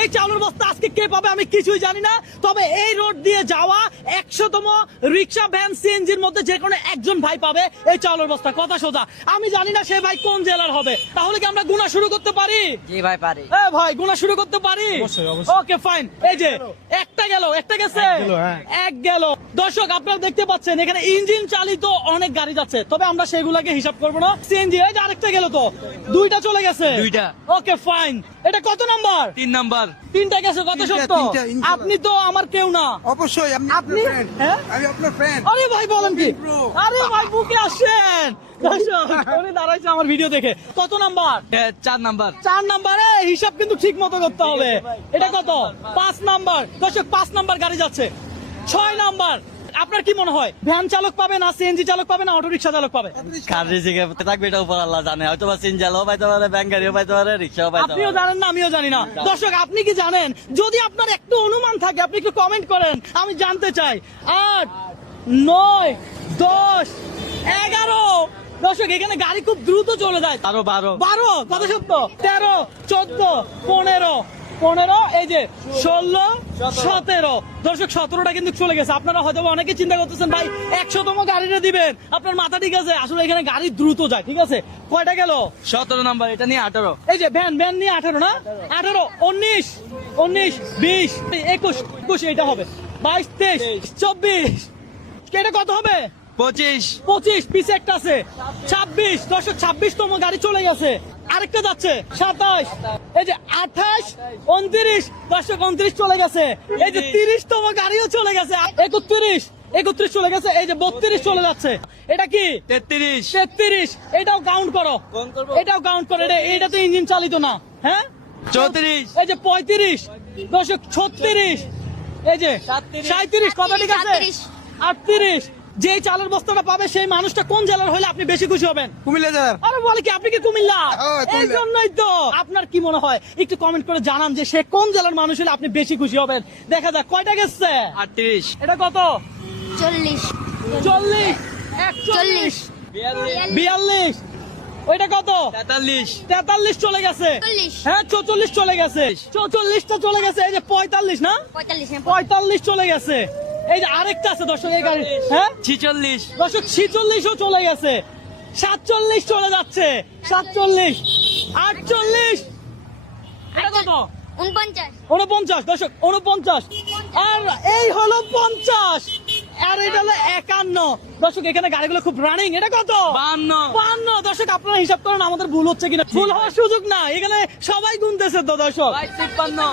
এই চাউলের বস্তা আজকে কে পাবে আমি কিছুই জানি না, তবে এই রোড দিয়ে যাওয়া 100তম রিক্সা ভ্যান সিএনজির মধ্যে যে কোনো একজন ভাই পাবে এই চাউলের বস্তা। কথা সোজা, আমি জানি না সে ভাই কোন জেলার হবে। তাহলে কি আমরা গুনা শুরু করতে পারি? জি ভাই পারি। ভাই গুনা শুরু করতে পারি? Okay fine. এই যে একটা গেল, একটা গেছে, এক গেল। দর্শক আপনারা দেখতে পাচ্ছেন এখানে ইঞ্জিন চালিত অনেক গাড়ি যাচ্ছে, তবে আমরা সেগুলাকে হিসাব করবো না। সিএনজি এই যে আরেকটা গেল, তো দুইটা চলে গেছে। দুইটা। Okay fine. এটা কত নাম্বার? 3 নাম্বার। তিনটা গেছে। কত সত্য? আপনি তো আমার কেউ না। অবশ্যই আপনি? হ্যাঁ? আমি আপনার ফ্রেন্ড। আরে ভাই বলেন কি? আরে ভাই বুকে আসেন। দর্শক উনি দাঁড়াইছে আমার ভিডিও দেখে। কত নাম্বার? 4 নাম্বার। 4 নাম্বারে হিসাব কিন্তু ঠিক মতো করতে হবে। এটা কত? 5 নাম্বার। দর্শক 5 নাম্বার গাড়ি যাচ্ছে। 6 নাম্বার। আপনার কি মনে হয় ভ্যান চালক পাবে না সিএনজি চালক পাবে না অটো রিকশা চালক পাবে? কার রিজিকে থাকবে এটা উপর আল্লাহ জানে, হয়তো বা সিনজালও পাইতে পারে, ব্যাংক গাড়িও পাইতে পারে, রিকশাও পাইতে আপনিও পারে। জানেন না আমিও জানি না। দর্শক আপনি কি জানেন? যদি আপনার একটু অনুমান থাকে আপনি একটু কমেন্ট করেন, আমি জানতে চাই। 8, 9, 10, 11। দর্শক এখানে গাড়ি খুব দ্রুত চলে যায়। 12। 12 কত সত্য? 13, 14, 15, এই যে 16, 17। দর্শক 17টা কিন্তু চলে গেছে। আপনারা হয়তো অনেকে চিন্তা করতেছেন ভাই 100তম গাড়িটা দিবেন, আপনার মাথা ঠিক আছে। আসলে এখানে গাড়ি দ্রুত যায়, ঠিক আছে। কয়টা গেল? 17 নাম্বার, এটা নিয়ে 18। এই যে ভ্যান নিয়ে 18 না? 18, 19, 20, 21, এটা হবে 22, 23, 24। এটা কত হবে? 25, পিছে একটা আছে 26। দর্শক 26তম গাড়ি চলে গেছে। আরেকটা যাচ্ছে 27, এই যে 28, 29। দর্শক 29 চলে গেছে। এই যে 30তম গাড়িও চলে গেছে। 31 চলে গেছে। এই যে 32 চলে যাচ্ছে। এটা কি? 33। এটাও কাউন্ট করো, এটাও কাউন্ট করো। এটা তো ইঞ্জিন চালিত না। হ্যাঁ 34। এই যে 35। দর্শক 36, এই যে 37। কত ঠিক আছে? 38। যে চালের বস্তাটা পাবে সেই মানুষটা কোন জেলার হলে আপনি বেশি খুশি হবেন? কুমিল্লা জেলার। আরে বলে কি আপনি কি কুমিল্লা? কুমিল্লা। এই জন্যই তো। আপনার কি মনে হয় একটু কমেন্ট করে জানান যে সে কোন জেলার মানুষ হলে আপনি বেশি খুশি হবেন। দেখা যাক কয়টা গেছে। 38। এটা কত? 40 40, 41, 42। ওইটা কত? 43 চলে গেছে। 40 হ্যাঁ 44 চলে গেছে। 44টা চলে গেছে। এই যে 45 না? 45 চলে গেছে। এই যে আরেকটা আছে দর্শক এই গাড়ি। হ্যাঁ 46। দর্শক 46ও চলে গেছে। 47 চলে যাচ্ছে। 47, 48। এটা কত? 49। দর্শক 49। আর এই হলো 50। আর এটা হলো 51। দর্শক এখানে গাড়িগুলো খুব রানিং। এটা কত? 52। দর্শক আপনারা হিসাব করেন আমাদের ভুল হচ্ছে কিনা। ভুল হওয়ার সুযোগ না, এখানে সবাই গুনতেছে তো দর্শক। 53।